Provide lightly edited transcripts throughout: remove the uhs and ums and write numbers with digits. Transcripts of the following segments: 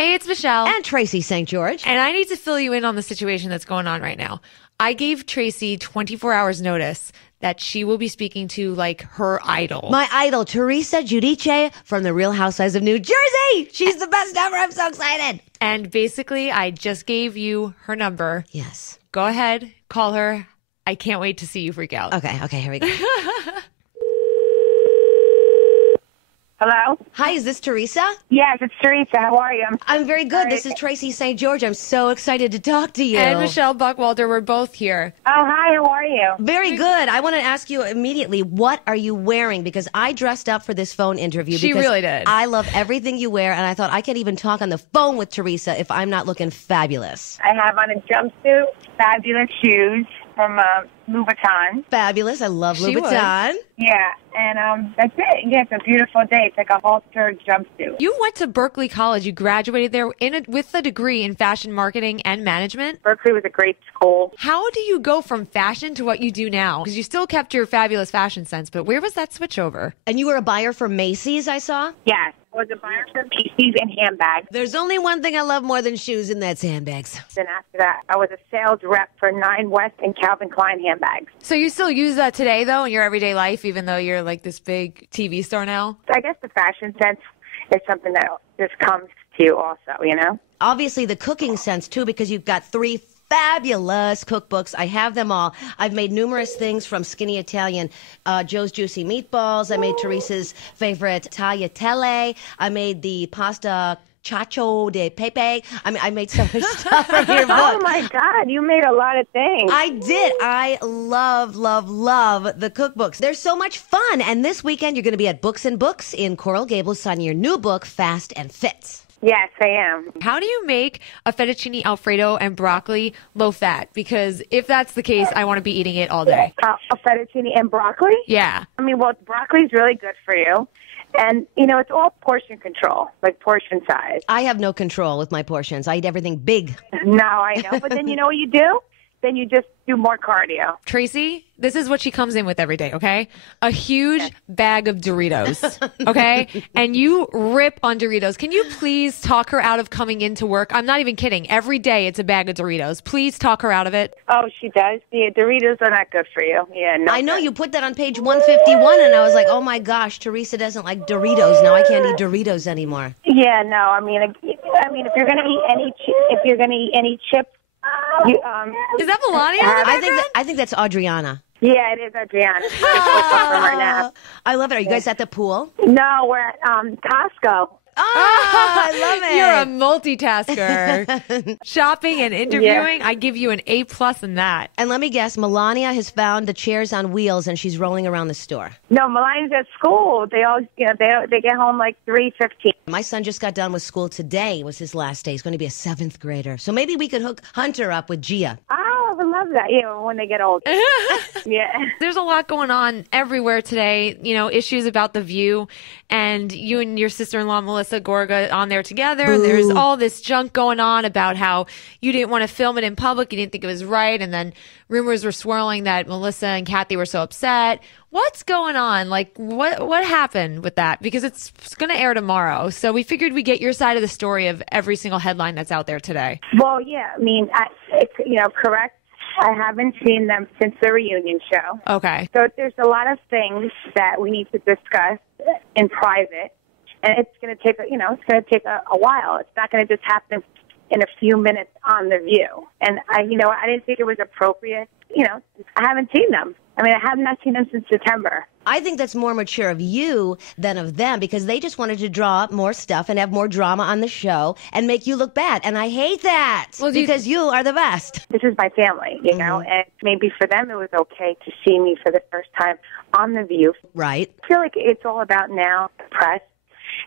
Hey, it's Michelle. And Tracy St. George. And I need to fill you in on the situation that's going on right now. I gave Tracy 24 hours notice that she will be speaking to, like, her idol. My idol, Teresa Giudice from The Real Housewives of New Jersey. She's the best ever. I'm so excited. And basically, I just gave you her number. Yes. Go ahead, call her. I can't wait to see you freak out. Okay, here we go. Hello? Hi, is this Teresa? Yes, it's Teresa. How are you? I'm very good. This is Tracy St. George. I'm so excited to talk to you. And Michelle Buckwalter, we're both here. Oh, hi. How are you? Very good. I want to ask you immediately, what are you wearing? Because I dressed up for this phone interview. She because really did. I love everything you wear, and I thought I can't even talk on the phone with Teresa if I'm not looking fabulous. I have on a jumpsuit, fabulous shoes from Louis Vuitton. Fabulous. I love Louis She would. Vuitton. Yeah, and that's it. Yeah, it's a beautiful day. It's like a halter jumpsuit. You went to Berkeley College. You graduated there with a degree in fashion marketing and management. Berkeley was a great school. How do you go from fashion to what you do now? Because you still kept your fabulous fashion sense, but where was that switch over? And you were a buyer for Macy's, I saw? Yes, I was a buyer for Macy's and handbags. There's only one thing I love more than shoes, and that's handbags. Then after that, I was a sales rep for 9 West and Calvin Klein handbags. So you still use that today, though, in your everyday life, even though you're like this big TV star now? I guess the fashion sense is something that just comes to you also, you know? Obviously, the cooking sense, too, because you've got 3 fabulous cookbooks. I have them all. I've made numerous things from Skinny Italian, Joe's Juicy Meatballs. I made Teresa's favorite tagliatelle. I made the pasta Chacho de Pepe. I mean, I made so much stuff from your book. Oh, my God. You made a lot of things. I did. I love the cookbooks. They're so much fun. And this weekend, you're going to be at Books and Books in Coral Gables signing your new book, Fast and Fit. Yes, I am. How do you make a fettuccine Alfredo and broccoli low fat? Because if that's the case, I want to be eating it all day. A fettuccine and broccoli? Yeah. I mean, well, broccoli's really good for you. And, you know, it's all portion control, like portion size. I have no control with my portions. I eat everything big. No, I know. But then you know what you do? Then you just do more cardio. Tracy, this is what she comes in with every day, okay? A huge bag of Doritos, okay? And you rip on Doritos. Can you please talk her out of coming into work? I'm not even kidding. Every day it's a bag of Doritos. Please talk her out of it. Oh, she does? Yeah, Doritos are not good for you. Yeah, no. I know you put that on page 151, and I was like, oh my gosh, Teresa doesn't like Doritos. Now I can't eat Doritos anymore. Yeah, no. I mean, if you're gonna eat any chips, Is that Melania? I think that's Adriana. Yeah, it is Adriana. Right now. I love it. Are you guys at the pool? No, we're at Costco. Oh, I love it. You're a multitasker. Shopping and interviewing, I give you an A+ in that. And let me guess, Melania has found the chairs on wheels, and she's rolling around the store. No, Melania's at school. They all, they get home like 3:15. My son just got done with school today. Was his last day. He's going to be a 7th grader. So maybe we could hook Hunter up with Gia. Oh, I love that. You know, when they get old. Yeah. There's a lot going on everywhere today. You know, issues about The View, and you and your sister-in-law, Melissa Gorga, on there together. Boo. There's all this junk going on about how you didn't want to film it in public. You didn't think it was right. And then rumors were swirling that Melissa and Kathy were so upset. What's going on? Like, what happened with that? Because it's going to air tomorrow. So we figured we'd get your side of the story of every single headline that's out there today. Well, yeah. I mean, it's, correct. I haven't seen them since the reunion show. Okay. So there's a lot of things that we need to discuss in private, and it's going to take a while. It's not going to just happen in a few minutes on The View. And I didn't think it was appropriate. I haven't seen them. I mean, I have not seen them since September. I think that's more mature of you than of them, because they just wanted to draw up more stuff and have more drama on the show and make you look bad. And I hate that because you are the best. This is my family, you know, and maybe for them it was okay to see me for the first time on The View. Right. I feel like it's all about now the press.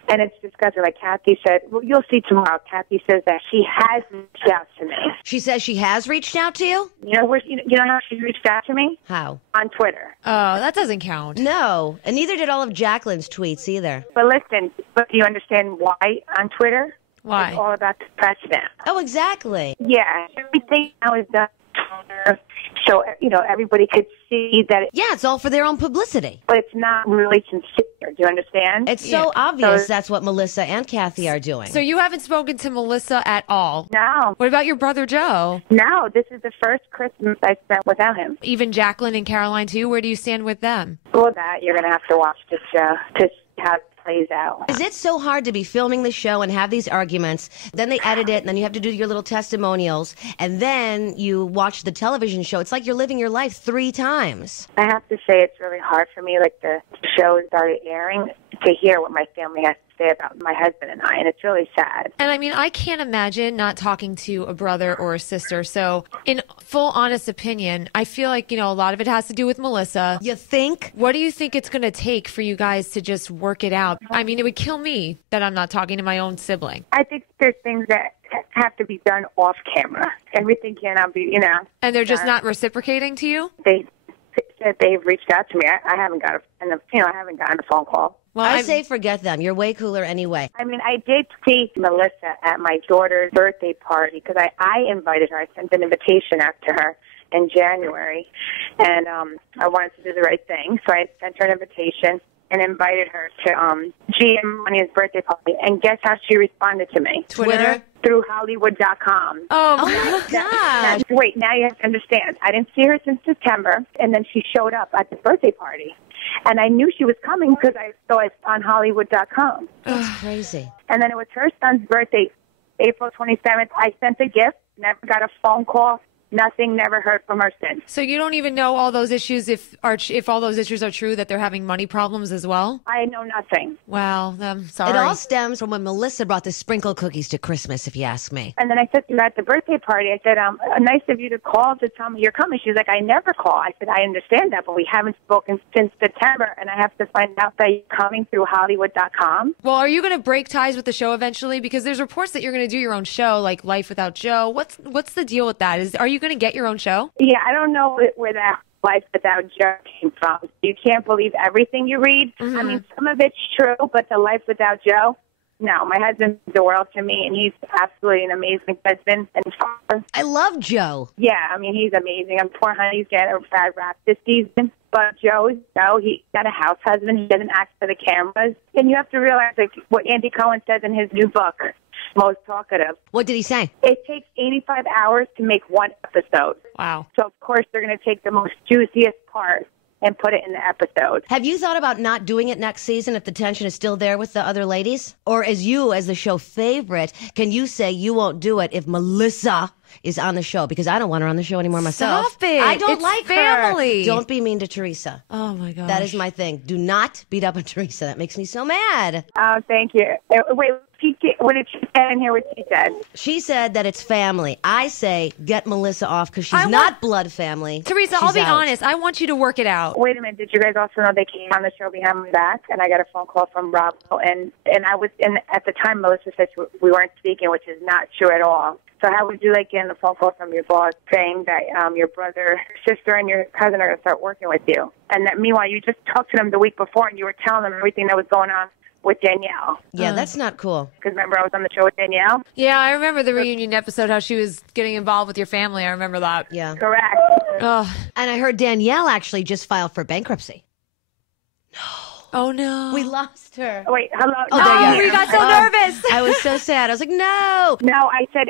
And it's disgusting. Like Kathy said, well, you'll see tomorrow. Kathy says that she has reached out to me. She says she has reached out to you? You know how she's reached out to me? How? On Twitter. Oh, that doesn't count. No, and neither did all of Jacqueline's tweets either. But listen, do you understand why on Twitter? Why? It's all about the press now. Oh, exactly. Yeah, everything now is done so, everybody could see that. Yeah, it's all for their own publicity. But it's not really sincere. Do you understand? It's so obvious that's what Melissa and Kathy are doing. So you haven't spoken to Melissa at all? No. What about your brother Joe? No, this is the first Christmas I spent without him. Even Jacqueline and Caroline too? Where do you stand with them? Well, that you're going to have to watch this show to see how it plays out. Is it so hard to be filming the show and have these arguments, then they edit it, and then you have to do your little testimonials, and then you watch the television show? It's like you're living your life 3 times. I have to say it's really hard for me, like the show started airing, to hear what my family has to say about my husband and I, and it's really sad. And I mean, I can't imagine not talking to a brother or a sister. So in full honest opinion, I feel like, a lot of it has to do with Melissa. You think? What do you think it's going to take for you guys to just work it out? I mean, it would kill me that I'm not talking to my own sibling. I think there's things that have to be done off camera. Everything cannot be, And they're just not reciprocating to you? They said they've reached out to me. I haven't got I haven't gotten a phone call. Well, I say forget them. You're way cooler anyway. I mean, I did see Melissa at my daughter's birthday party because I invited her. I sent an invitation out to her in January, and I wanted to do the right thing, so I sent her an invitation and invited her to GM Money's birthday party. And guess how she responded to me? Twitter? Through Hollywood.com. Oh, my Now, God. wait, now you have to understand. I didn't see her since September, and then she showed up at the birthday party. And I knew she was coming because I saw it on Hollywood.com. That's crazy. And then it was her son's birthday, April 27th. I sent a gift, never got a phone call, nothing, never heard from her since. So you don't even know all those issues, if all those issues are true, that they're having money problems as well? I know nothing. Well, I'm sorry. It all stems from when Melissa brought the sprinkle cookies to Christmas, if you ask me. And then I said to her at the birthday party, I said, nice of you to call to tell me you're coming. She was like, I never call. I said, I understand that, but we haven't spoken since September, and I have to find out that you're coming through Hollywood.com. Well, are you going to break ties with the show eventually? Because there's reports that you're going to do your own show, like Life Without Joe. What's the deal with that? Are you going to get your own show? Yeah, I don't know where that Life Without Joe came from. You can't believe everything you read. Mm-hmm. I mean, some of it's true, but the Life Without Joe, no. My husband's the world to me, and he's absolutely an amazing husband and father. I love Joe. Yeah, I mean, he's amazing. Poor honey's getting a bad rap this season. But Joe, he got a house husband. He doesn't act for the cameras. And you have to realize, like, what Andy Cohen says in his new book, Most Talkative. What did he say? It takes 85 hours to make one episode. Wow. So, of course, they're going to take the most juiciest part and put it in the episode. Have you thought about not doing it next season if the tension is still there with the other ladies? Or as the show favorite, can you say you won't do it if Melissa is on the show? Because I don't want her on the show anymore myself. Stop it. I don't It's like family. her. Don't be mean to Teresa. Oh, my gosh. That is my thing. Do not beat up on Teresa. That makes me so mad. Oh, thank you. Wait, what did she say in here? What she said? She said that it's family. I say get Melissa off because she's not blood family. Teresa, She's I'll be out. honest. I want you to work it out. Wait a minute. Did you guys also know they came on the show behind my back? And I got a phone call from Rob. And I was at the time, Melissa said we weren't speaking, which is not true at all. So how would you like getting a phone call from your boss saying that your brother, sister, and your cousin are going to start working with you? And that meanwhile, you just talked to them the week before and you were telling them everything that was going on with Danielle. Yeah, that's not cool. Because remember, I was on the show with Danielle? Yeah, I remember the reunion episode, how she was getting involved with your family. I remember that. Yeah. Correct. Oh, And I heard Danielle actually just filed for bankruptcy. oh no. We lost her. Wait, hello? Oh, there you Oh, are. we got so nervous. I was so sad. I was like, no. No, I said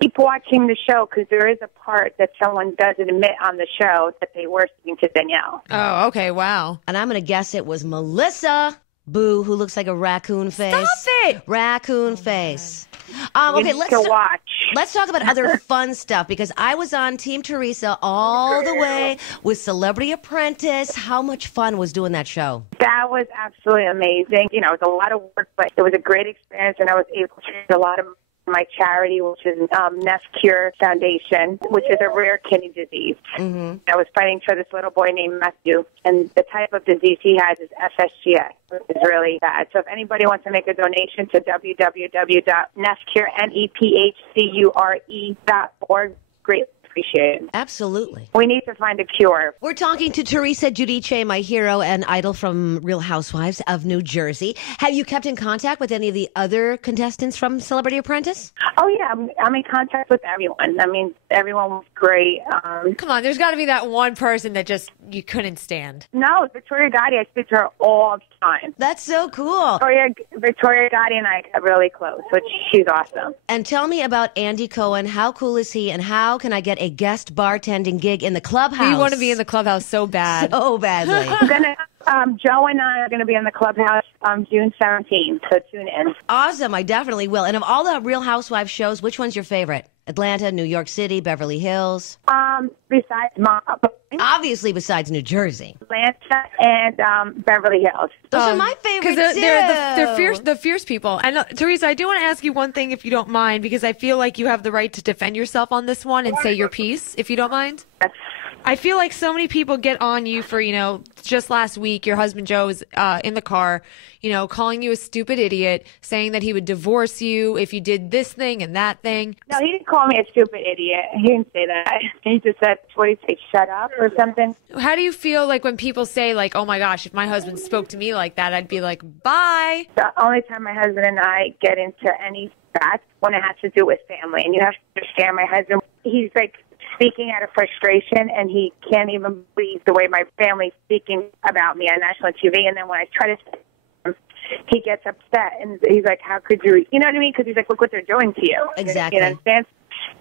keep watching the show because there is a part that someone does admit on the show that they were speaking to Danielle. Oh, okay. Wow. And I'm going to guess it was Melissa Boo, who looks like a raccoon face. Stop it. Raccoon face. You Okay, need to watch. let's talk about other fun stuff because I was on Team Teresa all the way with Celebrity Apprentice. How much fun was doing that show? That was absolutely amazing. It was a lot of work, but it was a great experience, and I was able to raise a lot of my charity, which is Nef Cure Foundation, which is a rare kidney disease. Mm-hmm. I was fighting for this little boy named Matthew, and the type of disease he has is FSGS, which is really bad. So if anybody wants to make a donation to www.nefcure.org, great appreciate it. Absolutely. We need to find a cure. We're talking to Teresa Giudice, my hero and idol from Real Housewives of New Jersey. Have you kept in contact with any of the other contestants from Celebrity Apprentice? Oh, yeah. I'm in contact with everyone. I mean, everyone was great. Come on, there's got to be that one person that just you couldn't stand. No, Victoria Gotti, I speak to her all the time. That's so cool. Victoria Gotti and I got really close, which she's awesome. And tell me about Andy Cohen. How cool is he, and how can I get a guest bartending gig in the clubhouse? We want to be in the clubhouse so bad. So badly. Joe and I are going to be in the clubhouse June 17th, so tune in. Awesome. I definitely will. And of all the Real Housewives shows, which one's your favorite? Atlanta, New York City, Beverly Hills? Besides Obviously, besides New Jersey. Atlanta and Beverly Hills. Those are my favorites, Because too. they're the fierce people. And Teresa, I do want to ask you one thing, if you don't mind, because I feel like you have the right to defend yourself on this one and say your piece, if you don't mind. I feel like so many people get on you for, just last week, your husband Joe was in the car, calling you a stupid idiot, saying that he would divorce you if you did this thing and that thing. No, he didn't call me a stupid idiot. He didn't say that. He just said, what do you say, shut up or something? How do you feel like when people say, like, oh my gosh, if my husband spoke to me like that, I'd be like, bye? The only time my husband and I get into any spats when it has to do with family. And you have to understand, my husband, he's like speaking out of frustration, and he can't even believe the way my family's speaking about me on national TV. And then when I try to, he gets upset, and he's like, how could you, you know what I mean? Because he's like, look what they're doing to you. Exactly. You understand?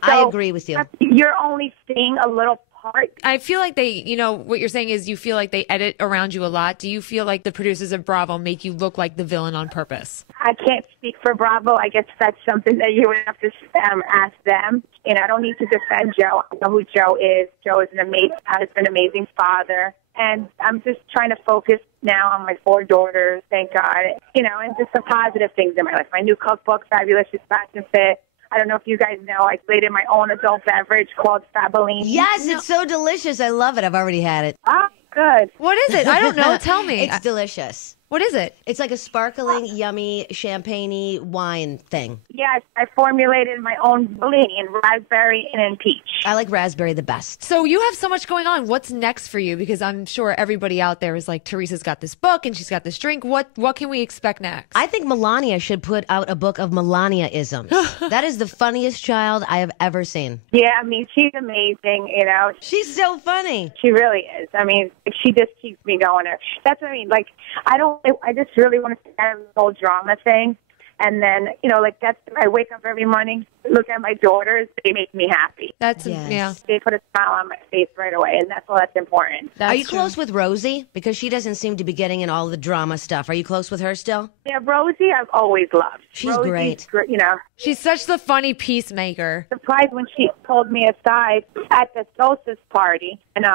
I agree with you. You're only seeing a little part. I feel like they, what you're saying is you feel like they edit around you a lot. Do you feel like the producers of Bravo make you look like the villain on purpose? I can't speak for Bravo. I guess that's something that you would have to ask them. I don't need to defend Joe. I know who Joe is. Joe is an amazing husband, amazing father. And I'm just trying to focus now on my 4 daughters, thank God, and just some positive things in my life. My new cookbook, Fabulicious, Fast and Fit. I don't know if you guys know, I created my own adult beverage called Fabulicious. Yes, it's so delicious. I love it. I've already had it. Oh, good. What is it? I don't know. Tell me. It's delicious. What is it? It's like a sparkling, yummy, champagne-y wine thing. Yes, I formulated my own Bellini in raspberry and in peach. I like raspberry the best. So you have so much going on. What's next for you? Because I'm sure everybody out there is like, Teresa's got this book and she's got this drink. What can we expect next? I think Melania should put out a book of Melania-isms. That is the funniest child I have ever seen. Yeah, I mean, she's amazing, She's so funny. She really is. I mean, she just keeps me going. That's what I mean. Like, I just really want to stay out of the whole drama thing. And then, I wake up every morning, look at my daughters, they make me happy. That's, Yes. yeah. They put a smile on my face right away, and that's all that's important. That's Are you true. close with Rosie? Because she doesn't seem to be getting in all the drama stuff. Are you close with her still? Yeah, Rosie, I've always loved. She's Rosie's great. She's such the funny peacemaker. Surprised when she pulled me aside at the solstice party, and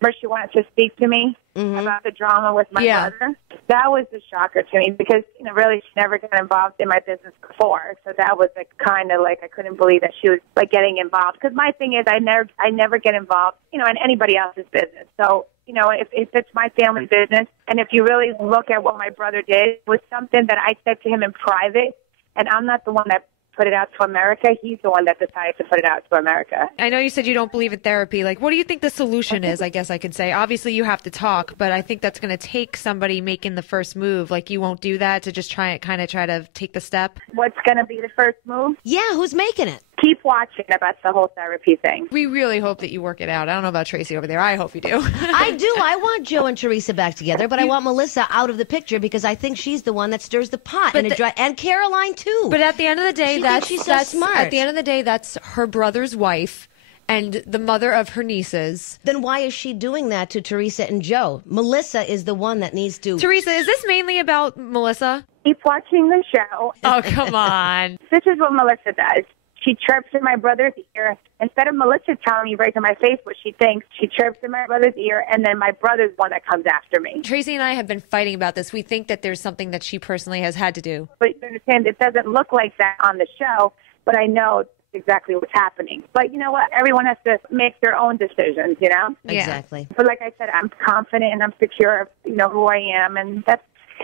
where she wanted to speak to me about the drama with my brother. That was a shocker to me because, really she never got involved in my business before. So that was kind of like I couldn't believe that she was like getting involved. Because my thing is I never get involved, in anybody else's business. So, if it's my family business, and if you really look at what my brother did, it was something that I said to him in private, and I'm not the one that put it out to America. He's the one that decided to put it out to America. I know you said you don't believe in therapy. Like, what do you think the solution is, I guess I could say? Obviously, you have to talk, but I think that's going to take somebody making the first move. Like, you won't do that to just try to take the step? What's going to be the first move? Yeah, who's making it? Keep watching about the whole therapy thing. We really hope that you work it out. I don't know about Tracy over there. I hope you do. I do. I want Joe and Teresa back together, but I want Melissa out of the picture because I think she's the one that stirs the pot. And Caroline, too. But at the end of the day, she's so smart. At the end of the day, that's her brother's wife and the mother of her nieces. Then why is she doing that to Teresa and Joe? Melissa is the one that needs to... Teresa, is this mainly about Melissa? Keep watching the show. Oh, come on. This is what Melissa does. She chirps in my brother's ear. Instead of Melissa telling me right to my face what she thinks, she chirps in my brother's ear, and then my brother's one that comes after me. Tracy and I have been fighting about this. We think that there's something that she personally has had to do. But you understand, it doesn't look like that on the show, but I know exactly what's happening. But you know what? Everyone has to make their own decisions, Exactly. But like I said, I'm confident and I'm secure of, who I am, and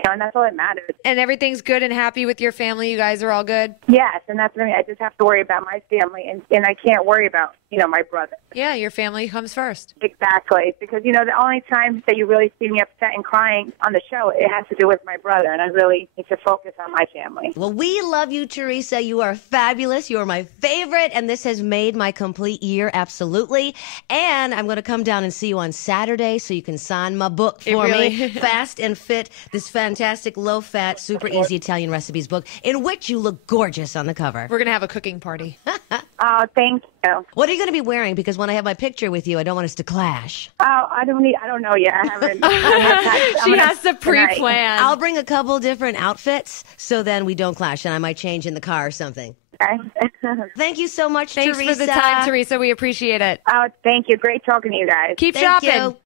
And that's all that matters. And everything's good and happy with your family? You guys are all good? Yes, and that's what I mean. I just have to worry about my family, and I can't worry about, my brother. Yeah, your family comes first. Exactly, because, the only time that you really see me upset and crying on the show, it has to do with my brother, and I really need to focus on my family. Well, we love you, Teresa. You are fabulous. You are my favorite, and this has made my complete year, absolutely. And I'm going to come down and see you on Saturday so you can sign my book for me, Fast and Fit, this fantastic low-fat, super easy Italian recipes book, in which you look gorgeous on the cover. We're going to have a cooking party. Oh, thank you. What are you going to be wearing? Because when I have my picture with you, I don't want us to clash. Oh, I don't know yet. I haven't. She has to pre-plan. I'll bring a couple different outfits so then we don't clash, and I might change in the car or something. Okay. Thank you so much, Thanks Teresa. for the time, Teresa. We appreciate it. Oh, thank you. Great talking to you guys. Keep Thank shopping. you.